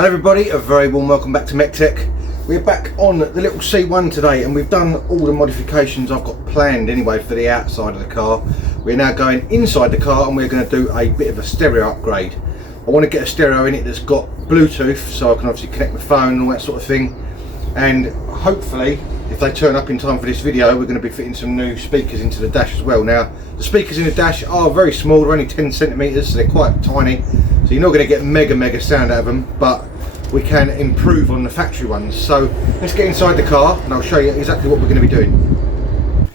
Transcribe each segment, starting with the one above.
Hello everybody, a very warm welcome back to MEC-TEC. We're back on the little C1 today and we've done all the modifications I've got planned anyway for the outside of the car. We're now going inside the car and we're going to do a bit of a stereo upgrade. I want to get a stereo in it that's got Bluetooth so I can obviously connect my phone and all that sort of thing. And hopefully, if they turn up in time for this video, we're going to be fitting some new speakers into the dash as well. Now, the speakers in the dash are very small, they're only 10 centimeters, so they're quite tiny. So you're not going to get mega sound out of them, but we can improve on the factory ones. So let's get inside the car and I'll show you exactly what we're going to be doing.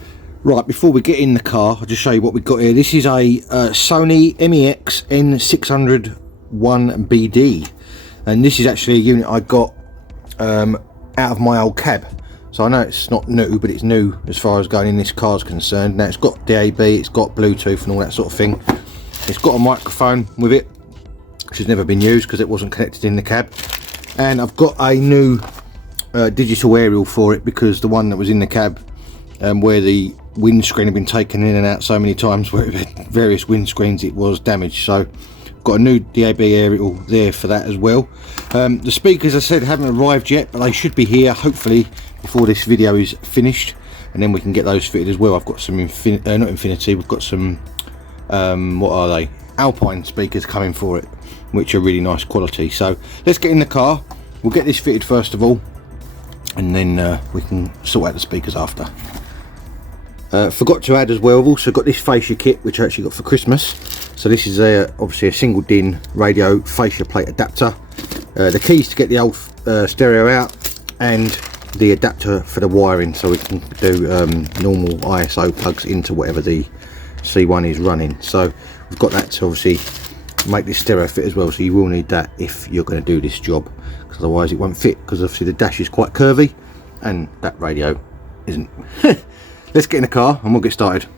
Right, before we get in the car, I'll just show you what we've got here. This is a Sony MEC-N601BD, and this is actually a unit I got out of my old cab. So I know it's not new, but it's new as far as going in this car is concerned. Now it's got DAB, it's got Bluetooth and all that sort of thing. It's got a microphone with it, which has never been used because it wasn't connected in the cab. And I've got a new digital aerial for it because the one that was in the cab, where the windscreen had been taken in and out so many times, where it had various windscreens, it was damaged. So I've got a new DAB aerial there for that as well. The speakers, I said, haven't arrived yet, but they should be here hopefully before this video is finished, and then we can get those fitted as well. I've got some not Infinity, we've got some what are they, Alpine speakers coming for it, which are really nice quality. So let's get in the car, we'll get this fitted first of all, and then we can sort out the speakers after. Forgot to add as well, I've also got this fascia kit which I actually got for Christmas. So this is obviously a single DIN radio fascia plate adapter, the keys to get the old stereo out, and the adapter for the wiring so we can do normal ISO plugs into whatever the C1 is running. So we've got that to obviously make this stereo fit as well, so you will need that if you're going to do this job, because otherwise it won't fit, because obviously the dash is quite curvy and that radio isn't. Let's get in the car and we'll get started.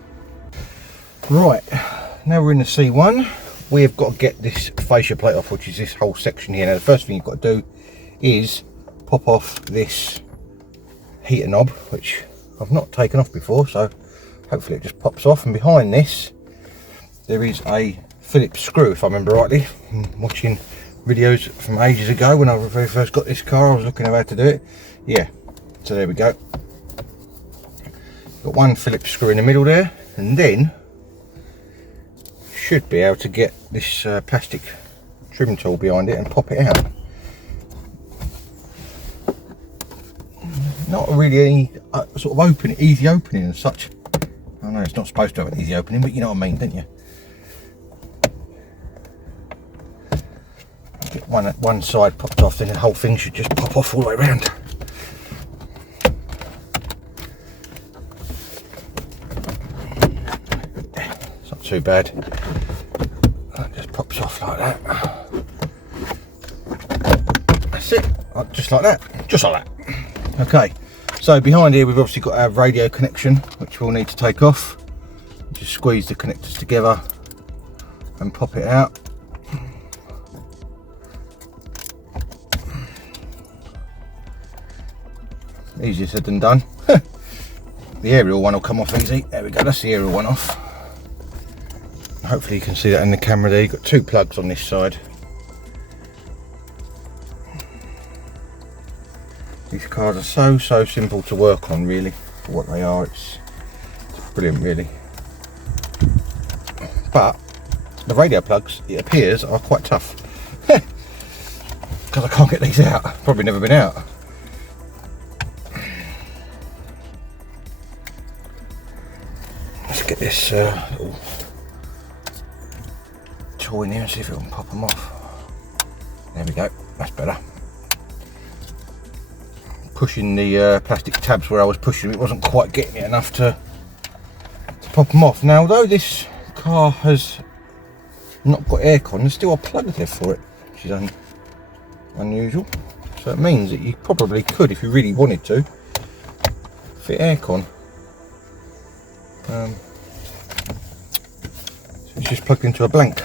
Right, now we're in the C1, we've got to get this fascia plate off, which is this whole section here. Now the first thing you've got to do is pop off this heater knob, which I've not taken off before, so hopefully it just pops off. And behind this there is a Phillips screw, if I remember rightly. I'm watching videos from ages ago when I very first got this car, I was looking at how to do it. Yeah, so there we go. Got one Phillips screw in the middle there, and then should be able to get this plastic trim tool behind it and pop it out. Not really any sort of easy opening and such. I know it's not supposed to have an easy opening, but you know what I mean, don't you? Get one side popped off, then the whole thing should just pop off all the way around. It's not too bad. That just pops off like that. That's it. Just like that. Just like that. Okay, so behind here we've obviously got our radio connection, which we'll need to take off. Just squeeze the connectors together and pop it out. Easier said than done. The aerial one will come off easy. There we go, that's the aerial one off. Hopefully you can see that in the camera there. You've got two plugs on this side. These cars are so simple to work on, really, for what they are. It's brilliant, really. But the radio plugs, it appears, are quite tough. Because I can't get these out. Probably never been out. Let's get this little tool in here and see if it can pop them off. There we go, that's better. Pushing the plastic tabs where I was pushing it wasn't quite getting it enough to pop them off. Now, although this car has not got aircon, there's still a plug there for it, which is unusual. So it means that you probably could, if you really wanted to, fit aircon. So it's just plugged into a blank.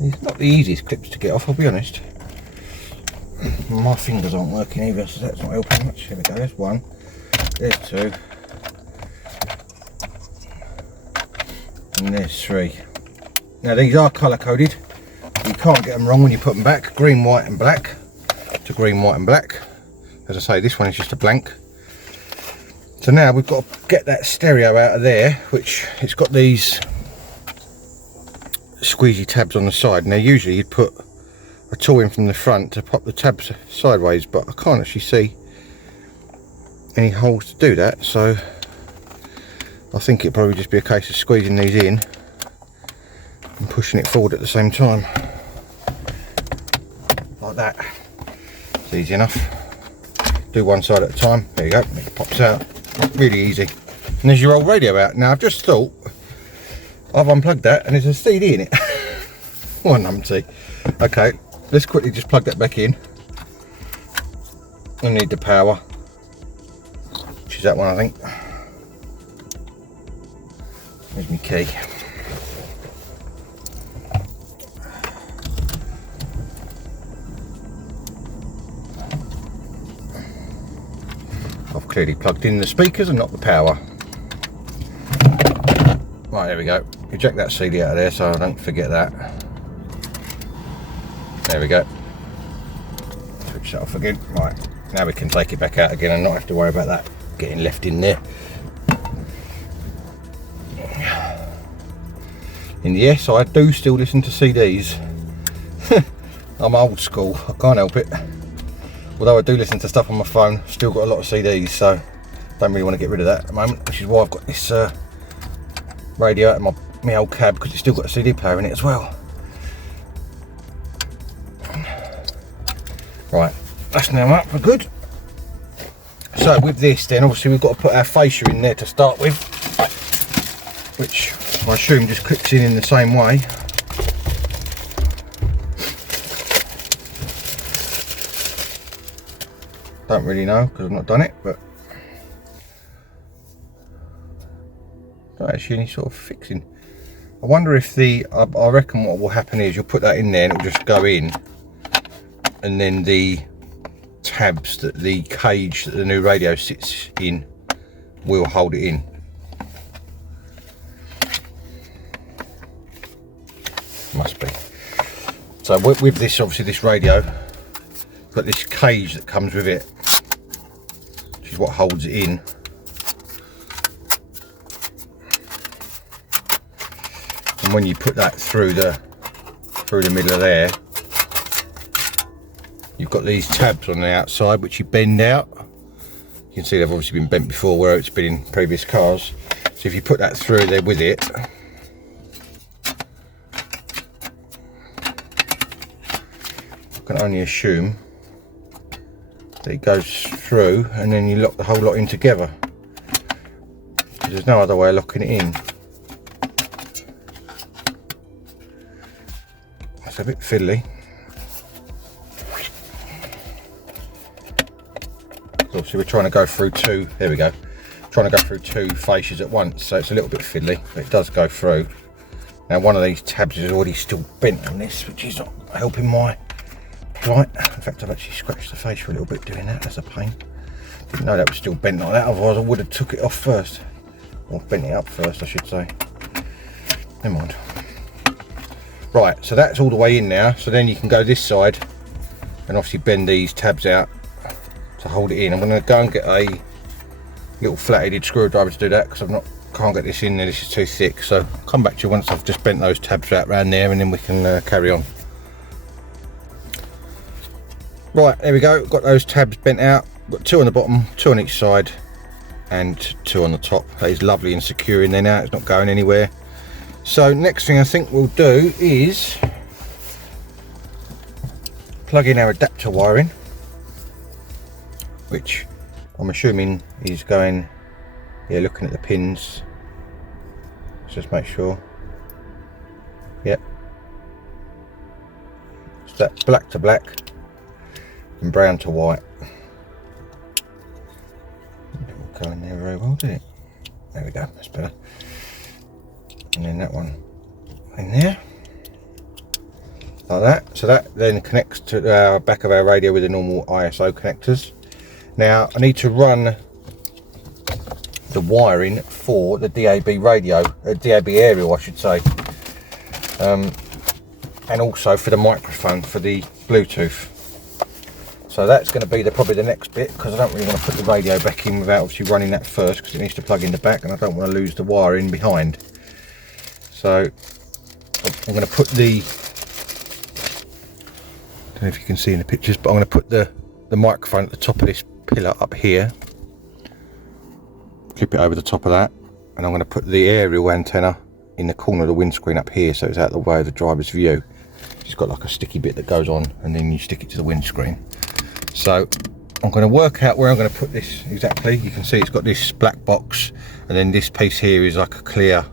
It's not the easiest clips to get off, I'll be honest. My fingers aren't working either, so that's not helping much. Here we go, there's one, there's two, and there's three. Now these are colour coded. You can't get them wrong when you put them back. Green, white and black to green, white and black. As I say, this one is just a blank. So now we've got to get that stereo out of there, which it's got these squeezy tabs on the side. Now usually you'd put a tool in from the front to pop the tabs sideways, but I can't actually see any holes to do that, so I think it'd probably just be a case of squeezing these in and pushing it forward at the same time, like that. It's easy enough. Do one side at a time. There you go, it pops out. Really easy. And there's your old radio out. Now I've just thought I've unplugged that and there's a CD in it. What a numpty. Okay, let's quickly just plug that back in. I need the power, which is that one, I think. There's my key. I've clearly plugged in the speakers and not the power. Right, there we go. Eject that CD out of there so I don't forget that. There we go. Switch that off again. Right, now we can take it back out again and not have to worry about that getting left in there. And yes, I do still listen to CDs. I'm old school, I can't help it. Although I do listen to stuff on my phone, still got a lot of CDs, so don't really want to get rid of that at the moment, which is why I've got this radio out of my old cab, because it's still got a CD player in it as well. Right, that's now up for good. So with this then, obviously we've got to put our fascia in there to start with, which I assume just clicks in the same way. Don't really know because I've not done it, but not actually any sort of fixing. I wonder if I reckon what will happen is you'll put that in there and it'll just go in, and then the tabs, that the cage that the new radio sits in will hold it in. Must be. So with this, obviously this radio, got this cage that comes with it, which is what holds it in. And when you put that through the middle of there, you've got these tabs on the outside which you bend out. You can see they've obviously been bent before where it's been in previous cars. So if you put that through there with it, I can only assume that it goes through and then you lock the whole lot in together. There's no other way of locking it in. That's a bit fiddly. Obviously we're trying to go through two, there we go, trying to go through two fascias at once, so it's a little bit fiddly, but it does go through. Now one of these tabs is already still bent on this, which is not helping my plight. In fact, I've actually scratched the fascia a little bit doing that. That's a pain. Didn't know that was still bent like that, otherwise I would have took it off first, or bent it up first I should say. Never mind. Right, so that's all the way in now, so then you can go this side and obviously bend these tabs out to hold it in. I'm going to go and get a little flat-headed screwdriver to do that because can't get this in there, this is too thick. So I'll come back to you once I've just bent those tabs out around there, and then we can carry on. Right, there we go, got those tabs bent out, got two on the bottom, two on each side and two on the top. That is lovely and secure in there now, it's not going anywhere. So next thing I think we'll do is plug in our adapter wiring, which I'm assuming is going, yeah, looking at the pins, let's just make sure, yep, so that's black to black and brown to white. Didn't go in there very well, did it? There we go, that's better. And then that one in there, like that. So that then connects to the back of our radio with the normal ISO connectors. Now I need to run the wiring for the DAB radio, DAB aerial I should say. and also for the microphone for the Bluetooth. So that's going to be probably the next bit, because I don't really want to put the radio back in without obviously running that first, because it needs to plug in the back and I don't want to lose the wire in behind. So I'm going to put the, I don't know if you can see in the pictures, but I'm going to put the microphone at the top of this pillar up here, clip it over the top of that, and I'm going to put the aerial antenna in the corner of the windscreen up here, so it's out of the way of the driver's view. It's got like a sticky bit that goes on and then you stick it to the windscreen. So I'm going to work out where I'm going to put this exactly. You can see it's got this black box, and then this piece here is like a clear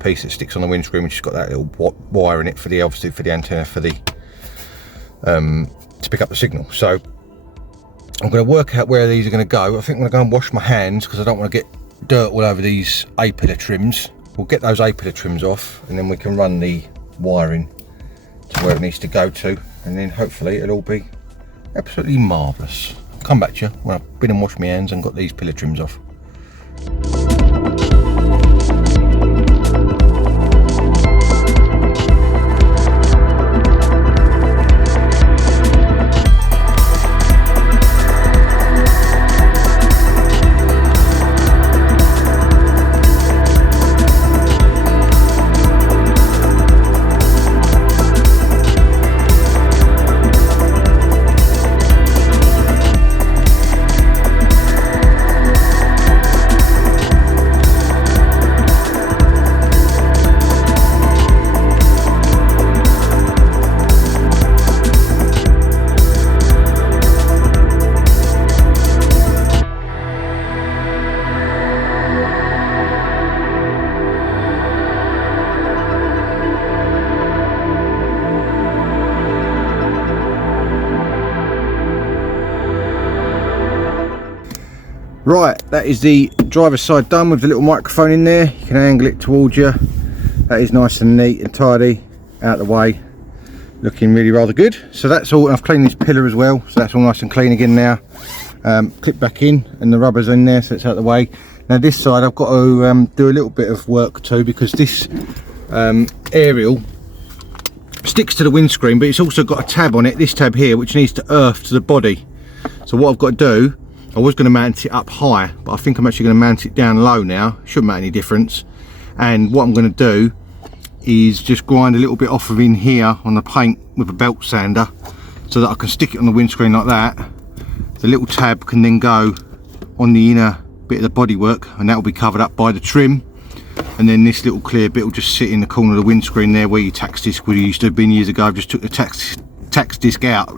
piece that sticks on the windscreen, which has got that little wire in it for the, obviously for the antenna for the to pick up the signal. So I'm going to work out where these are going to go. I think I'm going to go and wash my hands because I don't want to get dirt all over these A-pillar trims. We'll get those A-pillar trims off, and then we can run the wiring to where it needs to go to, and then hopefully it'll all be absolutely marvellous. I'll come back to you when I've been and washed my hands and got these pillar trims off. Right, that is the driver's side done with the little microphone in there. You can angle it towards you. That is nice and neat and tidy, out of the way, looking really rather good. So that's all. I've cleaned this pillar as well, so that's all nice and clean again now. Clip back in, and the rubber's in there, so it's out of the way. Now this side I've got to do a little bit of work too, because this aerial sticks to the windscreen, but it's also got a tab on it, this tab here, which needs to earth to the body. So what I've got to do, I was going to mount it up high, but I think I'm actually going to mount it down low now. Shouldn't make any difference. And what I'm going to do is just grind a little bit off of in here on the paint with a belt sander, so that I can stick it on the windscreen like that. The little tab can then go on the inner bit of the bodywork, and that will be covered up by the trim. And then this little clear bit will just sit in the corner of the windscreen there, where your tax disc would used to have been years ago. I've just took the tax disc out.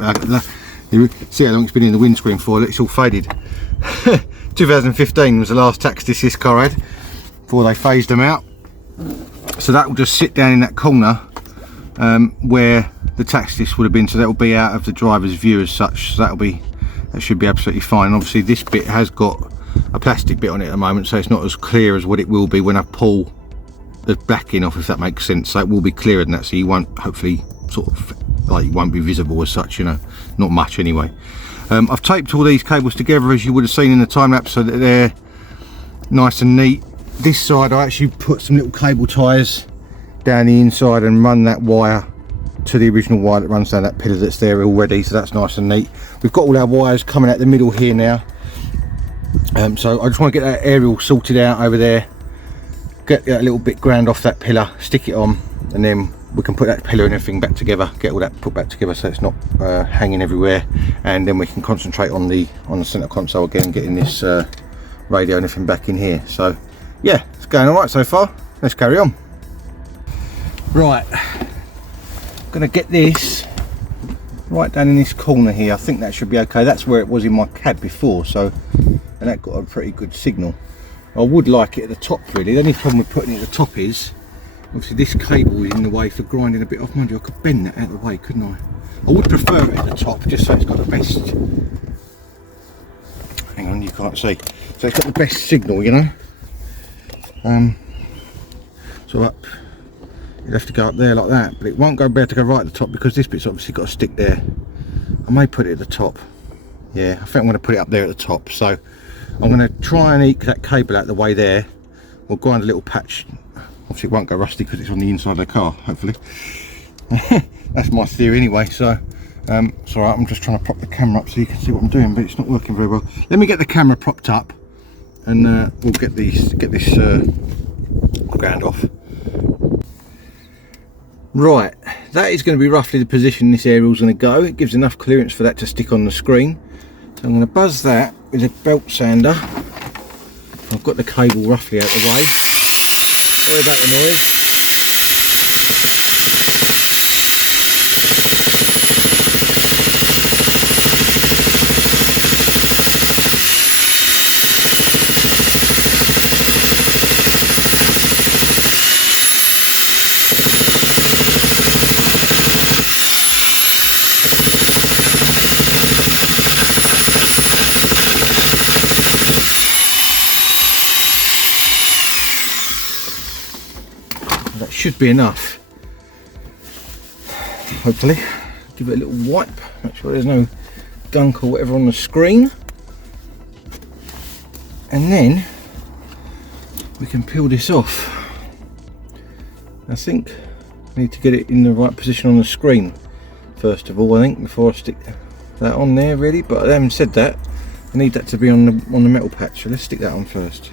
See how long it's been in the windscreen for. It's all faded. 2015 was the last tax disc this car had before they phased them out. So that will just sit down in that corner where the tax disc would have been, so that will be out of the driver's view as such. So that should be absolutely fine. And obviously this bit has got a plastic bit on it at the moment, so it's not as clear as what it will be when I pull the backing off, if that makes sense. So it will be clearer than that, so you won't, hopefully, sort of like, it won't be visible as such, you know, not much anyway. I've taped all these cables together, as you would have seen in the time lapse, so that they're nice and neat. This side I actually put some little cable ties down the inside and run that wire to the original wire that runs down that pillar that's there already, so that's nice and neat. We've got all our wires coming out the middle here now. So I just want to get that aerial sorted out over there, get that little bit ground off that pillar, stick it on, and then we can put that pillar and everything back together, get all that put back together so it's not hanging everywhere, and then we can concentrate on the center console again, getting this radio and everything back in here. So yeah, it's going all right so far. Let's carry on. Right, gonna get this right down in this corner here. I think that should be okay. That's where it was in my cab before, so, and that got a pretty good signal. I would like it at the top really. The only problem with putting it at the top is obviously this cable is in the way for grinding a bit off. Mind you, I could bend that out of the way, couldn't I? I would prefer it at the top, just so it's got the best, hang on, you can't see, so it's got the best signal, you know. So up, you'd have to go up there like that, but it won't be able to go right at the top because this bit's obviously got to stick there. I may put it at the top. Yeah, I think I'm going to put it up there at the top. So I'm going to try and eke that cable out of the way there. We'll grind a little patch Obviously it won't go rusty because it's on the inside of the car, hopefully. That's my theory anyway. So it's alright, I'm just trying to prop the camera up so you can see what I'm doing, but it's not working very well. Let me get the camera propped up and we'll get this ground off. Right, that is going to be roughly the position this aerial's going to go. It gives enough clearance for that to stick on the screen. So I'm going to buzz that with a belt sander. I've got the cable roughly out of the way. Sorry about the noise. That should be enough. Hopefully. Give it a little wipe, make sure there's no gunk or whatever on the screen. And then we can peel this off. I think I need to get it in the right position on the screen first of all, I think, before I stick that on there really, but I haven't said that. I need that to be on the metal patch, so let's stick that on first.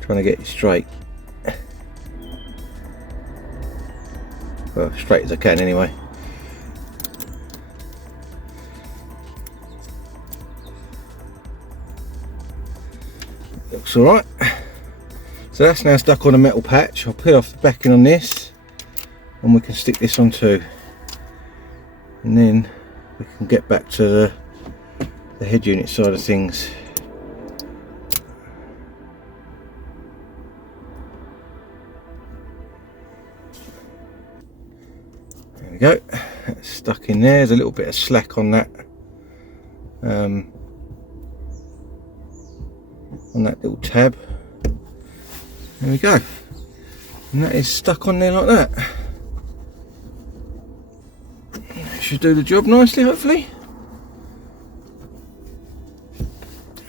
Trying to get it straight. Well, straight as I can anyway. Looks alright. So that's now stuck on a metal patch. I'll peel off the backing on this and we can stick this on too. And then we can get back to the head unit side of things. There we go, that's stuck in there. There's a little bit of slack on that little tab. There we go, and that is stuck on there like that. That should do the job nicely, hopefully.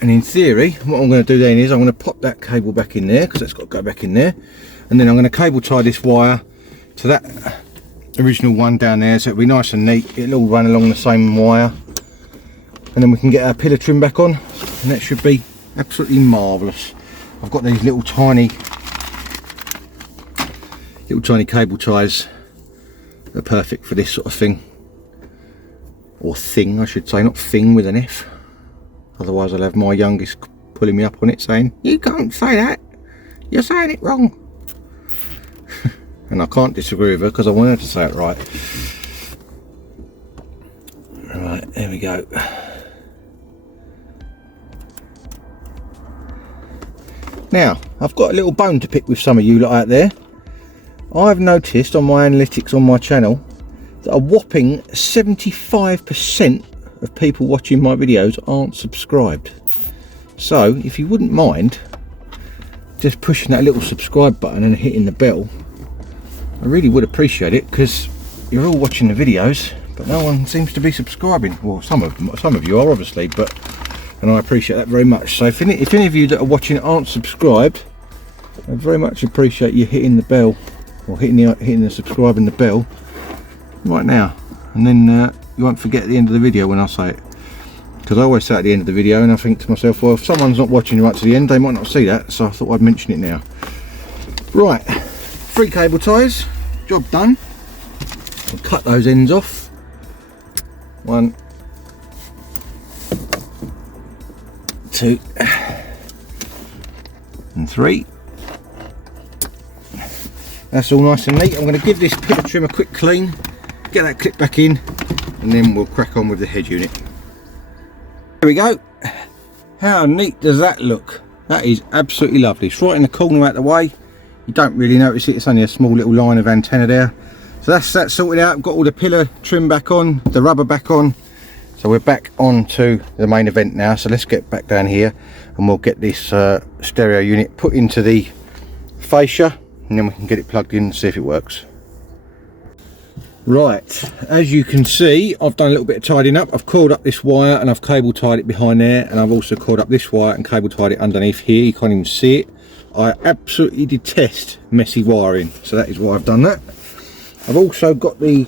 And in theory, what I'm going to do then is I'm going to pop that cable back in there because it's got to go back in there, and then I'm going to cable tie this wire to that original one down there, so it'll be nice and neat. It'll all run along the same wire, and then we can get our pillar trim back on, and that should be absolutely marvellous. I've got these little tiny cable ties that are perfect for this sort of thing, or thing I should say, not thing with an F, otherwise I'll have my youngest pulling me up on it saying, you can't say that, you're saying it wrong. And I can't disagree with her because I want her to say it right. Right, there we go. Now, I've got a little bone to pick with some of you lot out there. I've noticed on my analytics on my channel that a whopping 75% of people watching my videos aren't subscribed. So, if you wouldn't mind just pushing that little subscribe button and hitting the bell, I really would appreciate it, because you're all watching the videos but no one seems to be subscribing. Well, some of you are obviously, and I appreciate that very much. So if any of you that are watching aren't subscribed, I very much appreciate you hitting the bell, or hitting the subscribe and the bell right now, and then you won't forget at the end of the video when I say it, because I always say at the end of the video and I think to myself, well, if someone's not watching right to the end they might not see that, so I thought I'd mention it now. Right, 3 cable ties, job done. I'll cut those ends off. 1, 2 and 3. That's all nice and neat. I'm going to give this pillar trim a quick clean, get that clip back in, and then we'll crack on with the head unit. There we go. How neat does that look? That is absolutely lovely. It's right in the corner out the way. You don't really notice it, it's only a small little line of antenna there. So that's that sorted out. I've got all the pillar trim back on, the rubber back on. So we're back on to the main event now. So let's get back down here and we'll get this stereo unit put into the fascia, and then we can get it plugged in and see if it works. Right, as you can see, I've done a little bit of tidying up. I've coiled up this wire and I've cable tied it behind there, and I've also coiled up this wire and cable tied it underneath here. You can't even see it. I absolutely detest messy wiring, so that is why I've done that. I've also got the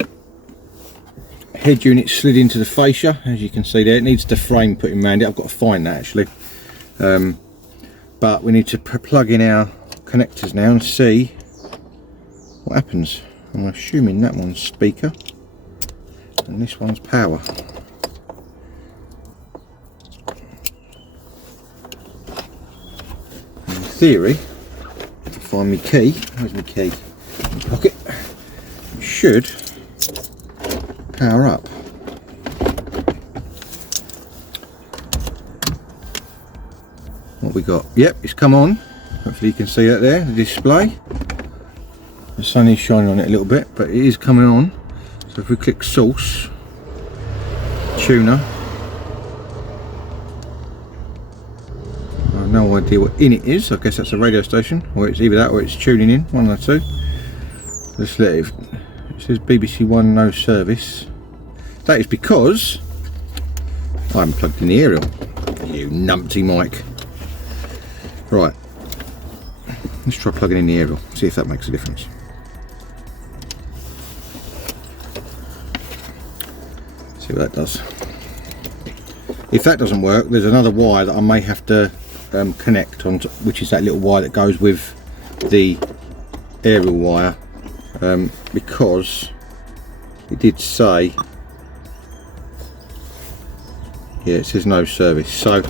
head unit slid into the fascia, as you can see there. It needs the frame putting around it. I've got to find that actually. But we need to plug in our connectors now and see what happens. I'm assuming that one's speaker and this one's power. In theory, if I find my key, where's my key? In my pocket. It should power up. What we got? Yep, it's come on. Hopefully you can see that there, the display. The sun is shining on it a little bit, but it is coming on. So if we click source, tuner, I have no idea what in it is. I guess that's a radio station, or it's either that or it's tuning in, one of the two. Let's let it says BBC One no service. That is because I haven't plugged in the aerial, you numpty mic. Right, let's try plugging in the aerial, see if that makes a difference. See what that does. If that doesn't work, there's another wire that I may have to connect on, which is that little wire that goes with the aerial wire, because it did say, yeah, it says no service. So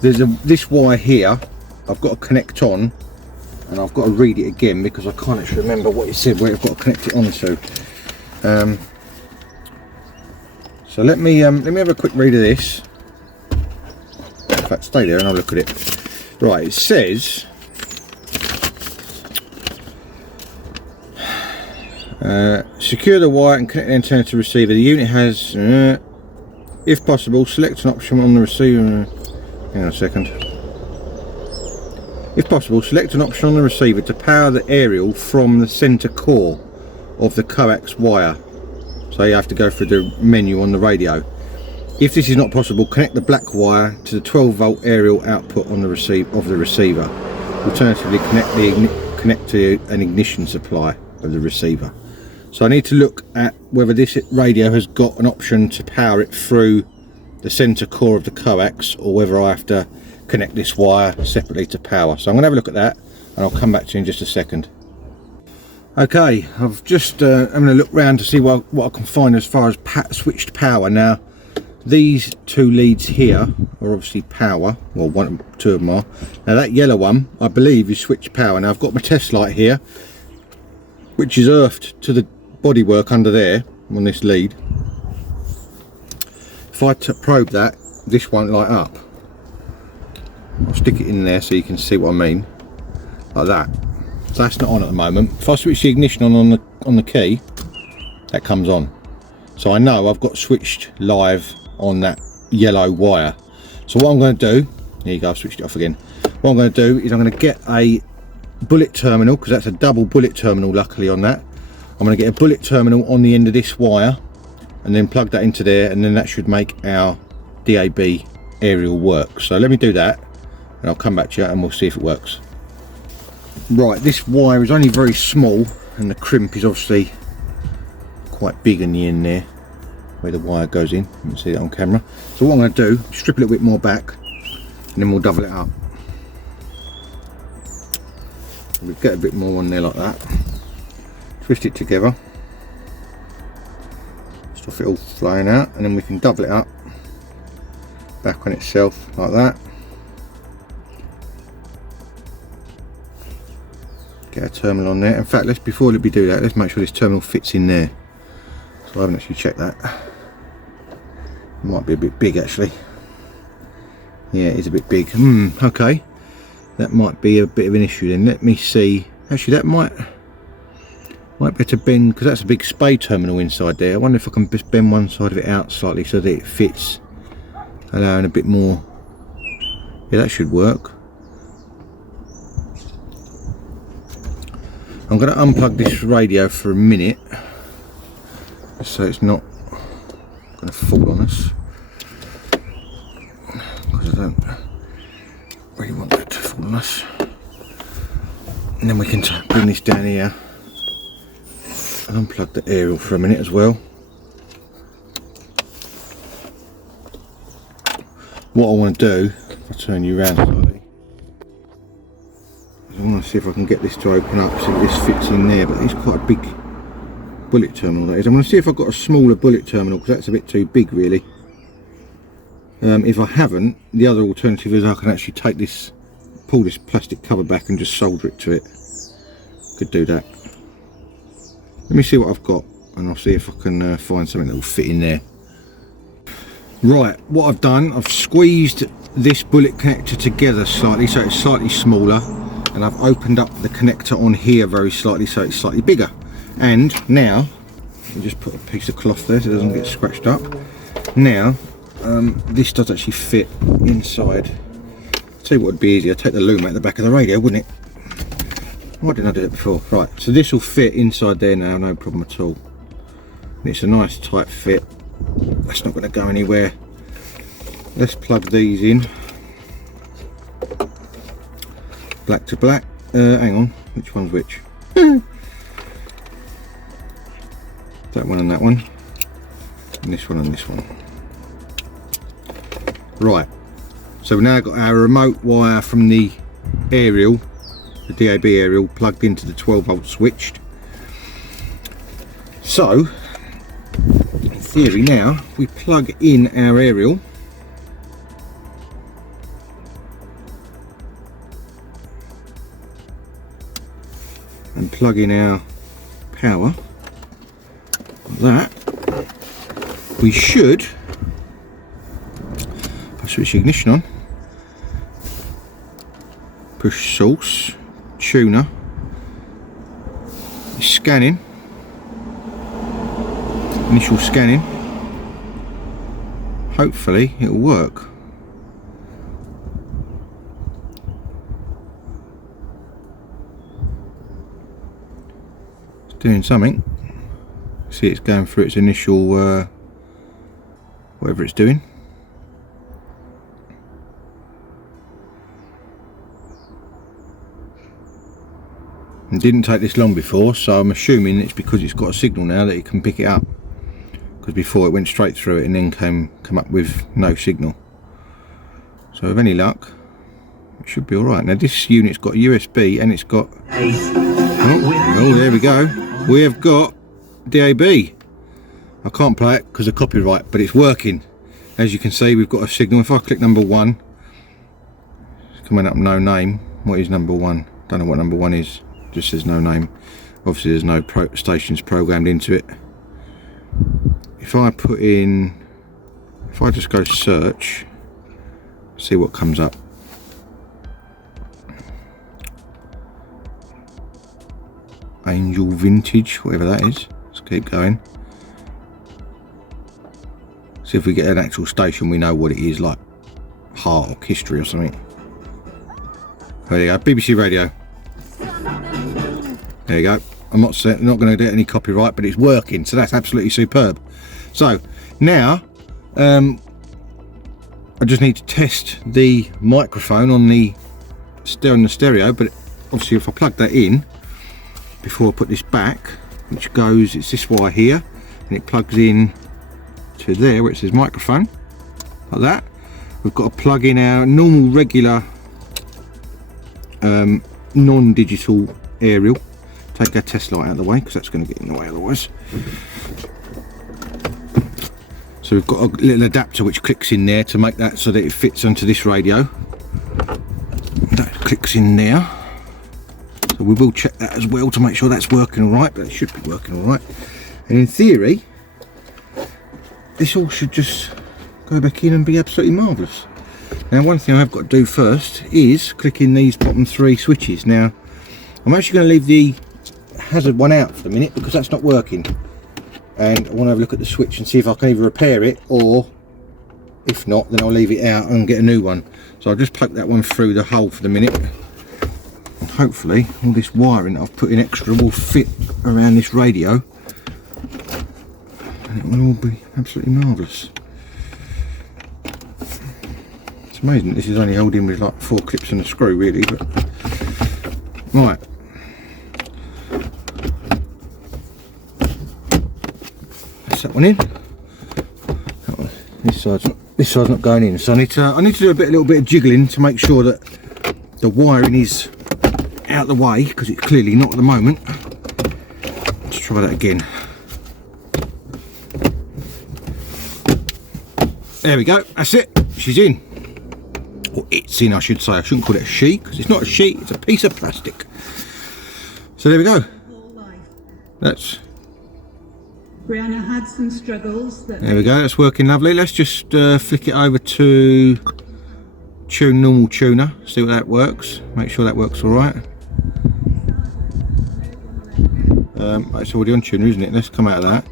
there's this wire here I've got to connect on, and I've got to read it again because I can't actually remember what it said where I've got to connect it onto. So let me have a quick read of this. In fact, stay there and I'll look at it. Right, it says secure the wire and connect the antenna to receiver. The unit has, if possible, select an option on the receiver. Hang on a second. If possible, select an option on the receiver to power the aerial from the centre core of the coax wire. So you have to go through the menu on the radio. If this is not possible, connect the black wire to the 12-volt aerial output on the receiver. Alternatively, connect to an ignition supply of the receiver. So I need to look at whether this radio has got an option to power it through the centre core of the coax, or whether I have to connect this wire separately to power. So I'm going to have a look at that and I'll come back to you in just a second. Okay, I've just I'm going to look round to see what I can find as far as switched power. Now these two leads here are obviously power, well two of them are. Now that yellow one I believe is switched power. Now I've got my test light here which is earthed to the bodywork under there on this lead. If I probe that, this won't light up. I'll stick it in there so you can see what I mean, like that. So that's not on at the moment. If I switch the ignition on the key, that comes on. So I know I've got switched live on that yellow wire. So what I'm going to do, there you go, I've switched it off again. What I'm going to do is I'm going to get a bullet terminal, because that's a double bullet terminal luckily on that. I'm going to get a bullet terminal on the end of this wire and then plug that into there, and then that should make our DAB aerial work. So let me do that and I'll come back to you and we'll see if it works. Right, this wire is only very small and the crimp is obviously quite big in the end there where the wire goes in. You can see that on camera. So what I'm going to do, strip a little bit more back and then we'll double it up. We'll get a bit more on there like that. Twist it together. Stop it all flying out, and then we can double it up back on itself like that. Get a terminal on there. In fact, before we do that, let's make sure this terminal fits in there. So I haven't actually checked that. It might be a bit big actually. Yeah, it is a bit big. Okay, that might be a bit of an issue then. Let me see. Actually, that might be able to bend, because that's a big spade terminal inside there. I wonder if I can just bend one side of it out slightly so that it fits, allowing a bit more. Yeah, that should work. I'm going to unplug this radio for a minute so it's not going to fall on us, because I don't really want that to fall on us. And then we can bring this down here and unplug the aerial for a minute as well. What I want to do, if I turn you around slightly, is I want to see if I can get this to open up so this fits in there, but it's quite a big bullet terminal, that is. I'm going to see if I've got a smaller bullet terminal, because that's a bit too big really. If I haven't, the other alternative is I can actually take this, pull this plastic cover back and just solder it to it. Could do that. Let me see what I've got and I'll see if I can find something that will fit in there. Right, what I've done, I've squeezed this bullet connector together slightly so it's slightly smaller, and I've opened up the connector on here very slightly so it's slightly bigger. And now, you just put a piece of cloth there so it doesn't get scratched up. Now, this does actually fit inside. I'll tell you what would be easier, take the loom out the back of the radio, wouldn't it? Why didn't I do it before? Right, so this will fit inside there now, no problem at all. And it's a nice tight fit. That's not going to go anywhere. Let's plug these in. Black to black. Hang on, which one's which? That one and that one. And this one and this one. Right. So we've now got our remote wire from the aerial, the DAB aerial, plugged into the 12-volt switched. So, in theory now, we plug in our aerial. And plug in our power. Like that. We should, if I switch the ignition on, push source, tuner, it's scanning, initial scanning, hopefully it'll work. It's doing something. See, it's going through its initial whatever it's doing. It didn't take this long before, so I'm assuming it's because it's got a signal now that it can pick it up, because before it went straight through it and then come up with no signal. So with any luck it should be alright. Now this unit's got a USB and it's got, oh there we go, we have got DAB. I can't play it because of copyright, but it's working. As you can see, we've got a signal. If I click number 1, it's coming up no name. What is number 1? Don't know what number 1 is. Just says no name. Obviously there's no stations programmed into it. If I put in, if I just go search, see what comes up. Angel Vintage, whatever that is. Let's keep going. See if we get an actual station we know what it is, like Heart or History or something. There you go, BBC Radio. There you go. I'm not going to get any copyright, but it's working, so that's absolutely superb. So now I just need to test the microphone on the stereo, but obviously if I plug that in before I put this back, which goes, it's this wire here, and it plugs in to there where it says microphone, like that. We've got to plug in our normal regular non-digital aerial. Take our test light out of the way because that's going to get in the way otherwise. So we've got a little adapter which clicks in there to make that so that it fits onto this radio. That clicks in there. So we will check that as well to make sure that's working alright, but it should be working alright. And in theory, this all should just go back in and be absolutely marvellous. Now one thing I've got to do first is click in these bottom 3 switches. Now I'm actually going to leave the hazard one out for the minute because that's not working, and I want to have a look at the switch and see if I can either repair it, or if not then I'll leave it out and get a new one. So I'll just poke that one through the hole for the minute, and hopefully all this wiring that I've put in extra will fit around this radio. and it will all be absolutely marvellous. It's amazing this is only held in with like 4 clips and a screw really, but right. That's that one in. This side's not going in, so I need to do a little bit of jiggling to make sure that the wiring is out the way, because it's clearly not at the moment. Let's try that again. There we go, that's it, she's in. Or it's in, I should say. I shouldn't call it a sheet, because it's not a sheet, it's a piece of plastic. So there we go. That's... Brianna had some struggles. There we go, that's working lovely. Let's just flick it over to tune normal tuner, see what that works, make sure that works alright. It's already on tuner, isn't it? Let's come out of that.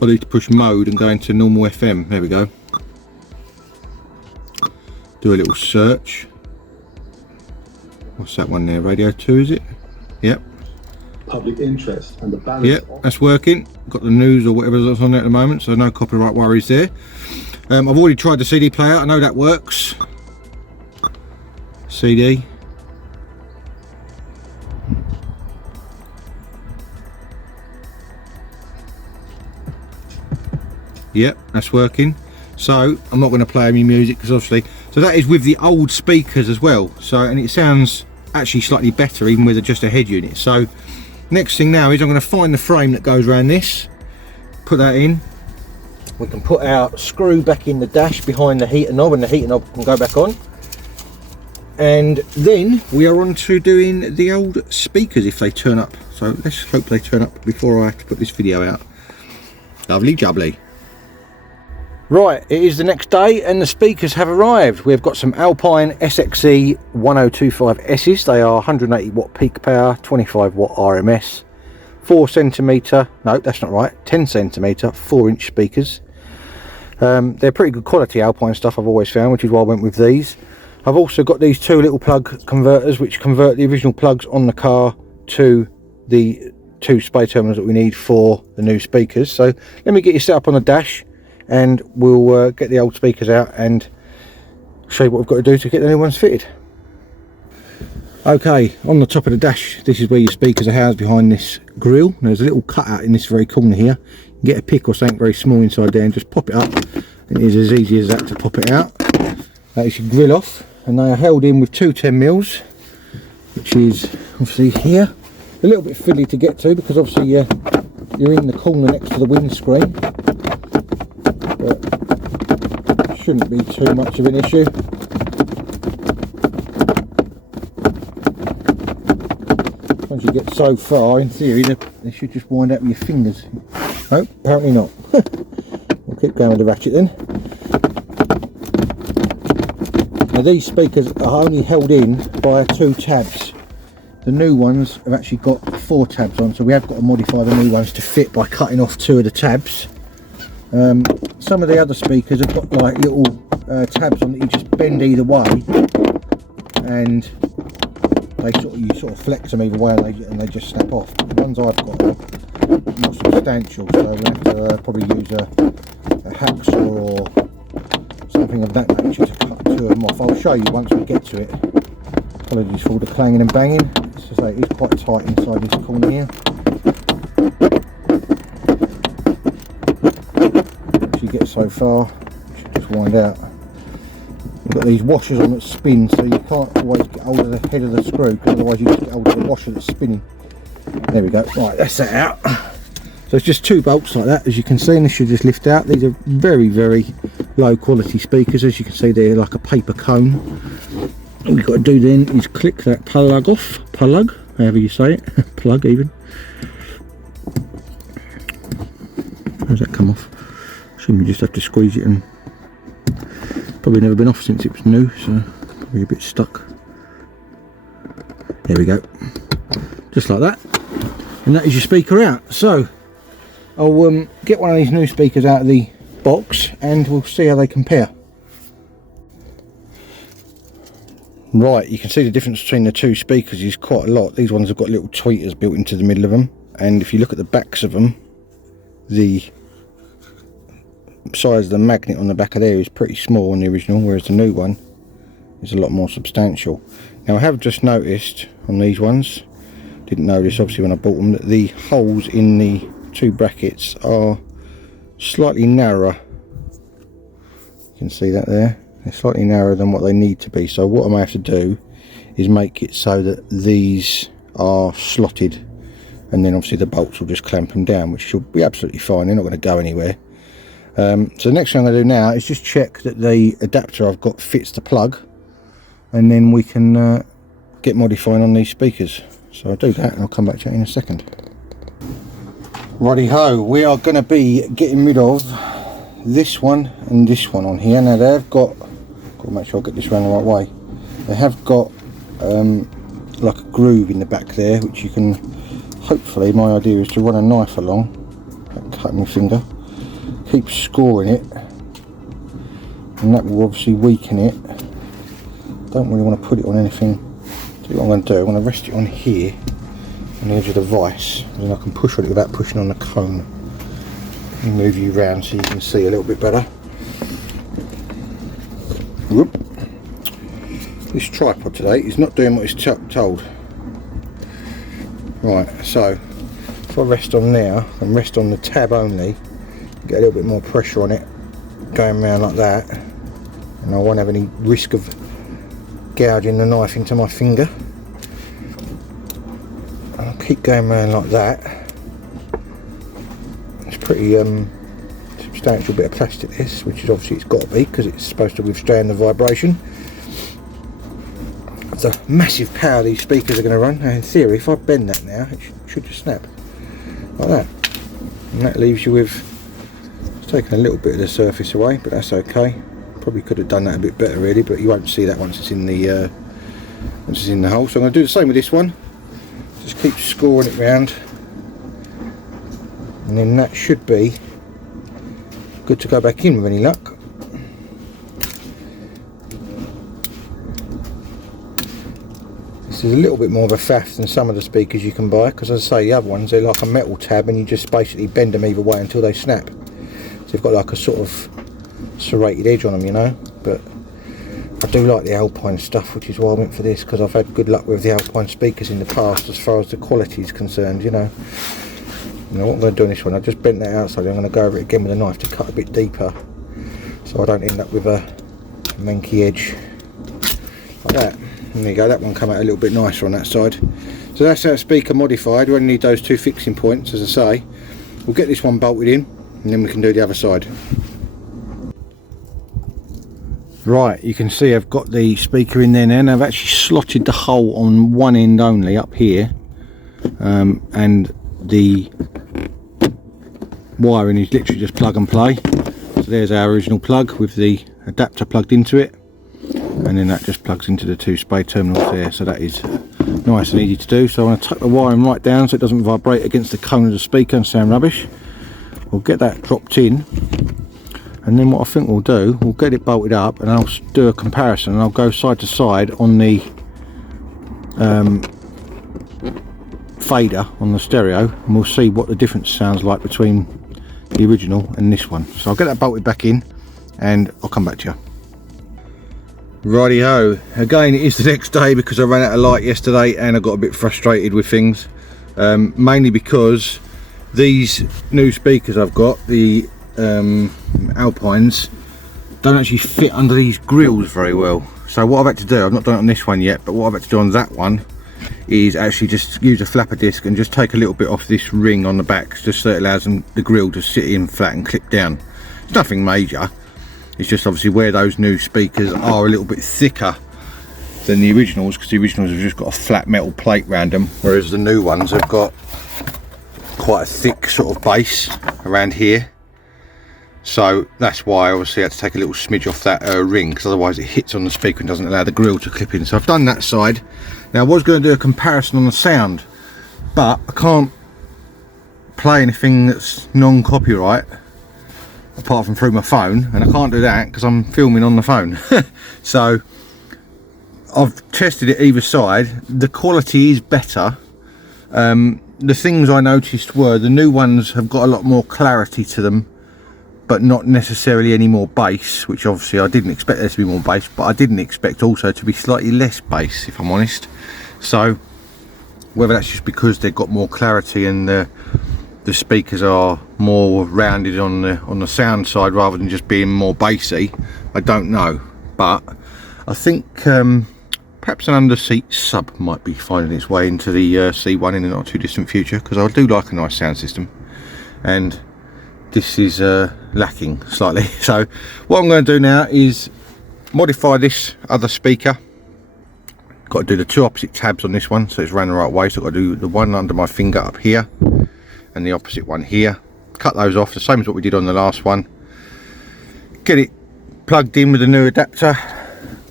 I need to push mode and go into normal FM. There we go. Do a little search. What's that one there? Radio 2, is it? Yep. Public interest and the balance. Yep, that's working. Got the news or whatever that's on there at the moment, so no copyright worries there. I've already tried the CD player. I know that works. CD. Yep, that's working. So I'm not going to play any music because obviously, so that is with the old speakers as well. So, and it sounds actually slightly better even with just a head unit. So next thing now is I'm going to find the frame that goes around this, put that in. We can put our screw back in the dash behind the heater knob, and the heater knob can go back on. And then we are on to doing the old speakers if they turn up. So let's hope they turn up before I have to put this video out. Lovely jubbly. Right, it is the next day and the speakers have arrived. We've got some Alpine SXE 1025S's. They are 180 watt peak power, 25 watt RMS, 4cm, no that's not right, 10cm, 4-inch speakers. They're pretty good quality Alpine stuff, I've always found, which is why I went with these. I've also got these 2 little plug converters which convert the original plugs on the car to the 2 display terminals that we need for the new speakers. So let me get you set up on the dash and we'll get the old speakers out and show you what we've got to do to get the new ones fitted. Okay, on the top of the dash, this is where your speakers are housed behind this grille. There's a little cutout in this very corner here. You can get a pick or something very small inside there and just pop it up. It is as easy as that to pop it out. That is your grill off, and they are held in with 2 10mm, which is obviously here. A little bit fiddly to get to because obviously you're in the corner next to the windscreen, but shouldn't be too much of an issue. Once you get so far, in theory, they should just wind up with your fingers. No, apparently not. We'll keep going with the ratchet then. Now these speakers are only held in by 2 tabs. The new ones have actually got 4 tabs on, so we have got to modify the new ones to fit by cutting off 2 of the tabs. Some of the other speakers have got like little tabs on that you just bend either way, and you sort of flex them either way and they just snap off. But the ones I've got are more substantial, so we'll have to probably use a hacksaw or something of that nature to cut 2 of them off. I'll show you once we get to it. Apologies for all the clanging and banging. As I say, it is quite tight inside this corner here. Once you get so far, you should just wind out. We've got these washers on that spin, so you can't always get hold of the head of the screw, because otherwise you just get hold of the washer that's spinning. There we go. Right, that's that out. So it's just 2 bolts like that, as you can see, and this should just lift out. These are very, very low quality speakers. As you can see, they're like a paper cone. All you've got to do then is click that plug off, plug, however you say it, plug even. How does that come off? I assume you just have to squeeze it, and probably never been off since it was new, so probably a bit stuck. There we go, just like that, and that is your speaker out. So I'll get one of these new speakers out of the box and we'll see how they compare. Right, you can see the difference between the 2 speakers is quite a lot. These ones have got little tweeters built into the middle of them, and if you look at the backs of them, the size of the magnet on the back of there is pretty small on the original, whereas the new one is a lot more substantial. Now I have just noticed on these ones, didn't notice obviously when I bought them, that the holes in the two brackets are slightly narrower. You can see that there, they're slightly narrower than what they need to be. So what I may have to do is make it so that these are slotted, and then obviously the bolts will just clamp them down, which should be absolutely fine. They're not going to go anywhere. So the next thing I'm going to do now is just check that the adapter I've got fits the plug, and then we can get modifying on these speakers. So I'll do that and I'll come back to it in a second. Righty ho, we are going to be getting rid of this one and this one on here. Now they have got to make sure I get this around the right way. They have got like a groove in the back there, which you can, hopefully my idea is to run a knife along, cut my finger, keep scoring it, and that will obviously weaken it. Don't really want to put it on anything. So what I'm going to do, I'm going to rest it on here on the edge of the vise, and then I can push on it without pushing on the cone. And move you round so you can see a little bit better. Whoop. This tripod today is not doing what it's told. Right, so if I rest on there and rest on the tab only, get a little bit more pressure on it going around like that, and I won't have any risk of gouging the knife into my finger. And I'll keep going around like that. It's pretty substantial bit of plastic this, which is obviously it's got to be because it's supposed to withstand the vibration. That's a massive power these speakers are going to run. Now in theory, if I bend that now, it should just snap like that, and that leaves you with, it's taken a little bit of the surface away, but that's okay. Probably could have done that a bit better really, but you won't see that once it's in the hole. So I'm going to do the same with this one. Just keep scoring it round, and then that should be good to go back in with any luck. This is a little bit more of a faff than some of the speakers you can buy, because as I say, the other ones, they're like a metal tab and you just basically bend them either way until they snap. So you've got like a sort of serrated edge on them, you know. But I do like the Alpine stuff, which is why I went for this, because I've had good luck with the Alpine speakers in the past as far as the quality is concerned, you know. Now what I'm going to do on this one, I just bent that outside. I'm going to go over it again with a knife to cut a bit deeper, so I don't end up with a manky edge like that. And there you go, that one come out a little bit nicer on that side. So that's our speaker modified. We only need those two fixing points, as I say. We'll get this one bolted in, and then we can do the other side. Right, you can see I've got the speaker in there now, and I've actually slotted the hole on one end only up here, and the wiring is literally just plug and play. So there's our original plug with the adapter plugged into it, and then that just plugs into the two spade terminals there. So that is nice and easy to do. So I'm going to tuck the wiring right down so it doesn't vibrate against the cone of the speaker and sound rubbish. We'll get that dropped in, and then what I think we'll do, we'll get it bolted up, and I'll do a comparison, and I'll go side to side on the fader on the stereo, and we'll see what the difference sounds like between the original and this one. So I'll get that bolted back in and I'll come back to you. Righty ho, again it is the next day because I ran out of light yesterday and I got a bit frustrated with things, mainly because these new speakers I've got, the Alpines, don't actually fit under these grills very well. So what I've had to do, I've not done it on this one yet, but what I've had to do on that one is actually just use a flapper disc and just take a little bit off this ring on the back, just so it allows the grill to sit in flat and clip down. It's nothing major, it's just obviously where those new speakers are a little bit thicker than the originals, because the originals have just got a flat metal plate around them, whereas the new ones have got quite a thick sort of base around here. So that's why I obviously had to take a little smidge off that ring, because otherwise it hits on the speaker and doesn't allow the grill to clip in. So I've done that side. Now I was going to do a comparison on the sound, but I can't play anything that's non-copyright apart from through my phone, and I can't do that because I'm filming on the phone. So I've tested it either side. The quality is better. The things I noticed were the new ones have got a lot more clarity to them but not necessarily any more bass, which obviously I didn't expect there to be more bass, but I didn't expect also to be slightly less bass, if I'm honest. So whether that's just because they've got more clarity and the speakers are more rounded on the sound side rather than just being more bassy, I don't know. But I think perhaps an under-seat sub might be finding its way into the C1 in the not too distant future, because I do like a nice sound system, and this is lacking slightly. So what I'm going to do now is modify this other speaker. Got to do the two opposite tabs on this one so it's run the right way. So I've got to do the one under my finger up here and the opposite one here. Cut those off, the same as what we did on the last one. Get it plugged in with a new adapter,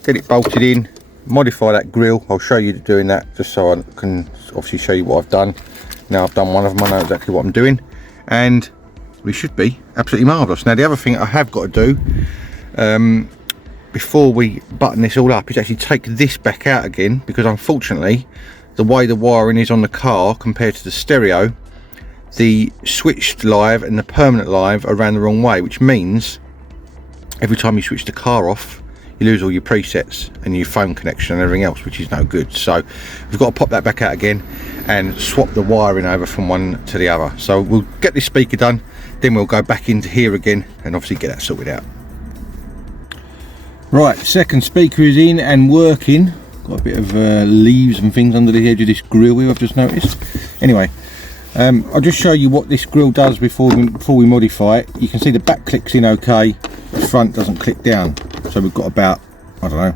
get it bolted in, modify that grille. I'll show you doing that just so I can obviously show you what I've done. Now I've done one of them, I know exactly what I'm doing, and we should be absolutely marvellous. Now the other thing I have got to do before we button this all up is actually take this back out again, because unfortunately the way the wiring is on the car compared to the stereo, the switched live and the permanent live are ran the wrong way, which means every time you switch the car off you lose all your presets and your phone connection and everything else, which is no good. So we've got to pop that back out again and swap the wiring over from one to the other. So we'll get this speaker done, then we'll go back into here again and obviously get that sorted out. Right, second speaker is in and working. Got a bit of leaves and things under the edge of this grill here, I've just noticed. Anyway, I'll just show you what this grill does before we modify it. You can see the back clicks in okay, the front doesn't click down. So we've got about, I don't know,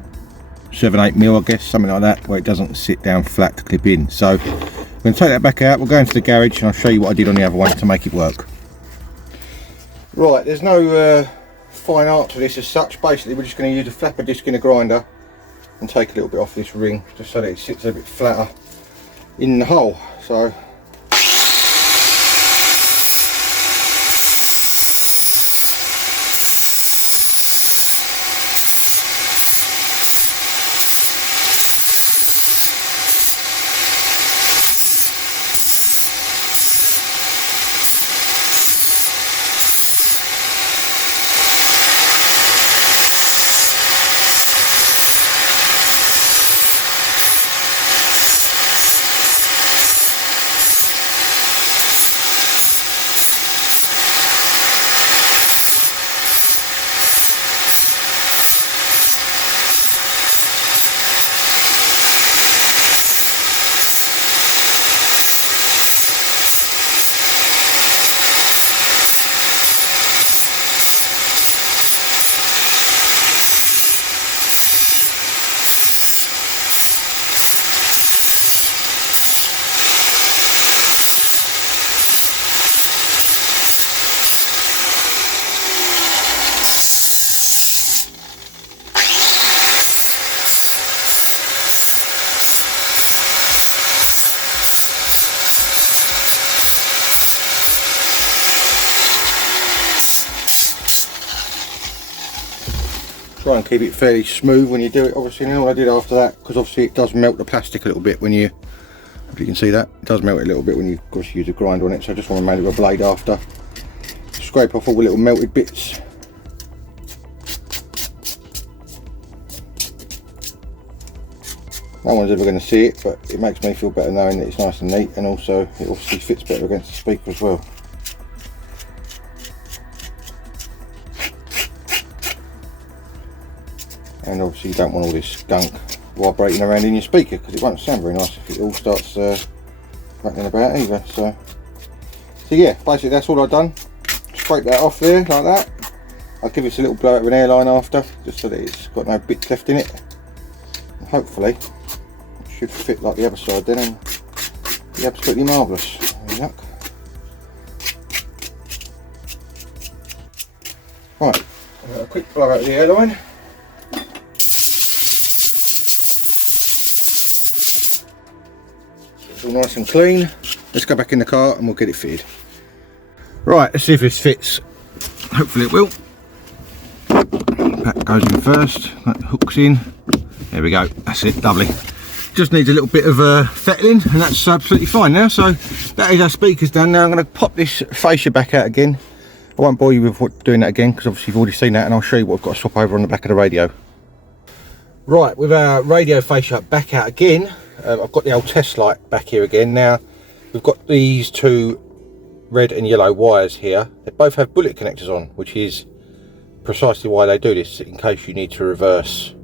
7-8 mil, I guess, something like that, where it doesn't sit down flat to clip in. So I'm going to take that back out, we'll go into the garage and I'll show you what I did on the other one to make it work. Right, there's no fine art to this as such. Basically we're just going to use a flapper disc in a grinder and take a little bit off this ring just so that it sits a bit flatter in the hole. So try and keep it fairly smooth when you do it. Obviously, now what I did after that, because obviously it does melt the plastic a little bit when you, if you can see that, it does melt it a little bit when you of course use a grinder on it. So I just want to make it with a blade after, scrape off all the little melted bits. No one's ever going to see it, but it makes me feel better knowing that it's nice and neat, and also it obviously fits better against the speaker as well. And obviously you don't want all this gunk vibrating around in your speaker, because it won't sound very nice if it all starts rattling about either. So yeah, basically that's all I've done. Scrape that off there like that. I'll give it a little blow out of an airline after, just so that it's got no bits left in it. And hopefully it should fit like the other side then and be absolutely marvellous. Look. Right, a quick blow out of the airline. All nice and clean. Let's go back in the car and we'll get it fitted. Right, let's see if this fits. Hopefully it will. That goes in first, that hooks in. There we go, that's it, lovely. Just needs a little bit of fettling and that's absolutely fine now. So that is our speakers done. Now I'm going to pop this fascia back out again I won't bore you with doing that again because obviously you've already seen that, and I'll show you what I've got to swap over on the back of the radio. Right, with our radio fascia back out again, I've got the old test light back here again. Now, we've got these two red and yellow wires here. They both have bullet connectors on, which is precisely why they do this, in case you need to reverse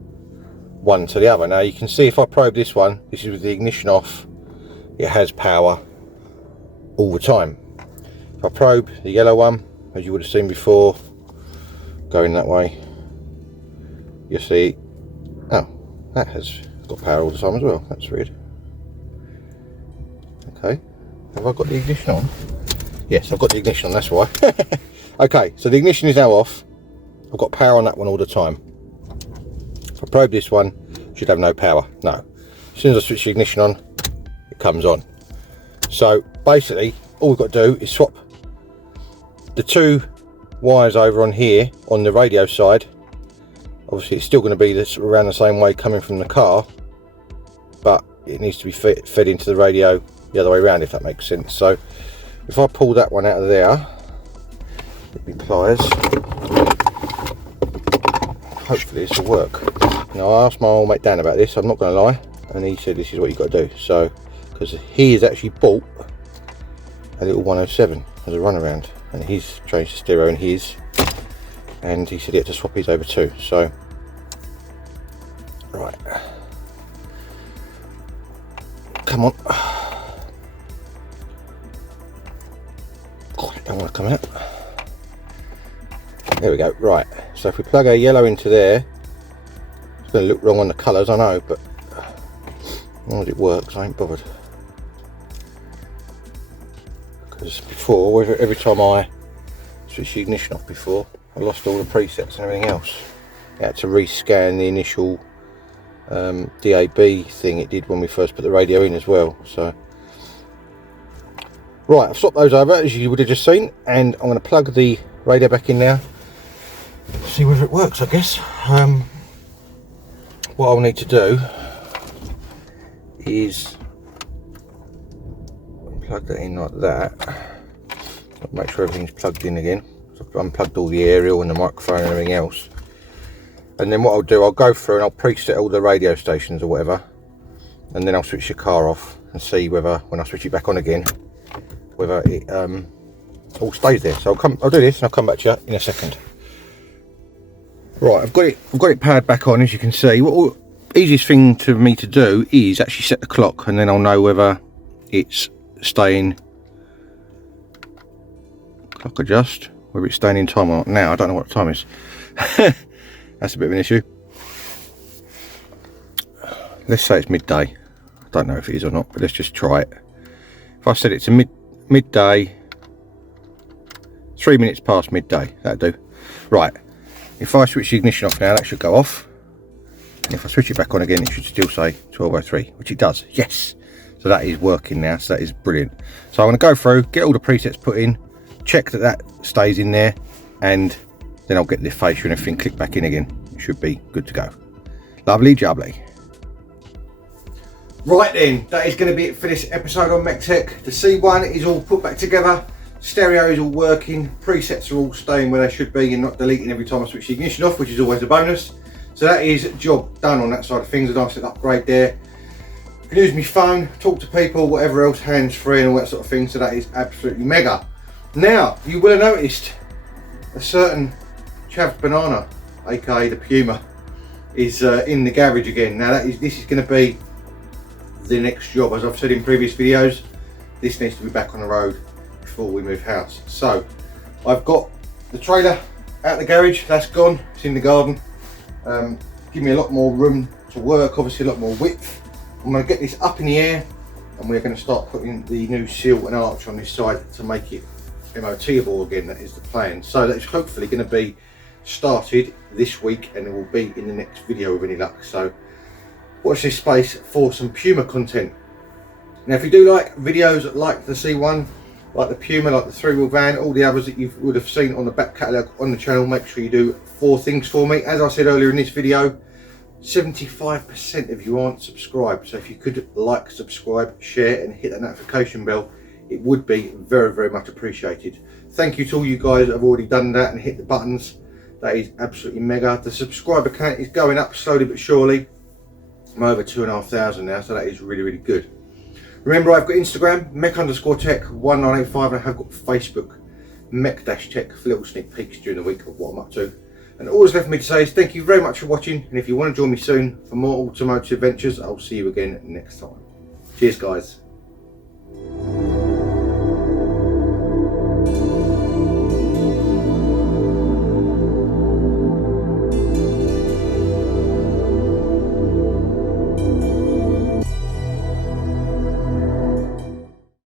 one to the other. Now, you can see if I probe this one, this is with the ignition off, it has power all the time. If I probe the yellow one, as you would have seen before, going that way, you see, oh, that has got power all the time as well. That's weird. Okay, have I got the ignition on? Yes, I've got the ignition on, that's why. Okay, so the ignition is now off. I've got power on that one all the time. If I probe this one, it should have no power. No. As soon as I switch the ignition on, it comes on. So basically, all we've got to do is swap the two wires over on here on the radio side. Obviously it's still going to be this around the same way coming from the car, but it needs to be fed into the radio the other way around, if that makes sense. So if I pull that one out of there, it'd be pliers, hopefully this will work. Now, I asked my old mate Dan about this, I'm not going to lie, and he said this is what you got to do. So because he has actually bought a little 107 as a runaround, and he's changed the stereo in his, and he said he had to swap his over too. So right, come on, God, I don't want to come out. There we go. Right, so if we plug our yellow into there, it's going to look wrong on the colours, I know, but as long as it works, I ain't bothered. Because before, every time I switched the ignition off before, I lost all the presets and everything else. I had to rescan the initial DAB thing it did when we first put the radio in as well. So right, I've swapped those over as you would have just seen, and I'm going to plug the radio back in now, see whether it works. I guess what I'll need to do is plug that in like that, make sure everything's plugged in again. So I've unplugged all the aerial and the microphone and everything else, and then what I'll do, I'll go through and I'll preset all the radio stations or whatever, and then I'll switch the car off and see whether when I switch it back on again, whether it all stays there. So I'll do this and I'll come back to you in a second. Right, I've got it powered back on, as you can see. What easiest thing to me to do is actually set the clock, and then I'll know whether it's staying clock adjust, whether it's staying in time or not. Now I don't know what the time is. That's a bit of an issue. Let's say it's midday. I don't know if it is or not, but let's just try it. If I set it to midday, 3 minutes past midday, that'll do. Right, if I switch the ignition off now, that should go off, and if I switch it back on again, it should still say 12:03, which it does. Yes, so that is working now, so that is brilliant. So I'm going to go through, get all the presets put in, check that that stays in there, and then I'll get the fascia and everything click back in again. It should be good to go. Lovely jubbly. Right then, that is going to be it for this episode on MEC-TEC. The C1 is all put back together, stereo is all working, presets are all staying where they should be and not deleting every time I switch the ignition off, which is always a bonus. So that is job done on that side of things. A nice little upgrade there. I can use my phone, talk to people, whatever else, hands free and all that sort of thing. So that is absolutely mega. Now, you will have noticed a certain Chav Banana, aka the Puma, is in the garage again. Now this is going to be the next job. As I've said in previous videos, this needs to be back on the road before we move house. So I've got the trailer out the garage, that's gone, it's in the garden. Give me a lot more room to work, obviously a lot more width. I'm going to get this up in the air, and we're going to start putting the new seal and arch on this side to make it MOT-able again. That is the plan. So that's hopefully going to be started this week, and it will be in the next video with any luck. So watch this space for some Puma content. Now if you do like videos like the C1, like the Puma, like the three-wheel van, all the others that you would have seen on the back catalogue on the channel, make sure you do 4 things for me. As I said earlier in this video, 75% of you aren't subscribed, so if you could like, subscribe, share and hit that notification bell, it would be very, very much appreciated. Thank you to all you guys that have already done that and hit the buttons. That is absolutely mega. The subscriber count is going up slowly but surely. I'm over 2,500 now, so that is really, really good. Remember, I've got Instagram, MEC_TEC1985, and I have got Facebook, MEC-TEC, for little sneak peeks during the week of what I'm up to. And all that's left for me to say is thank you very much for watching, and if you want to join me soon for more automotive adventures, I'll see you again next time. Cheers, guys.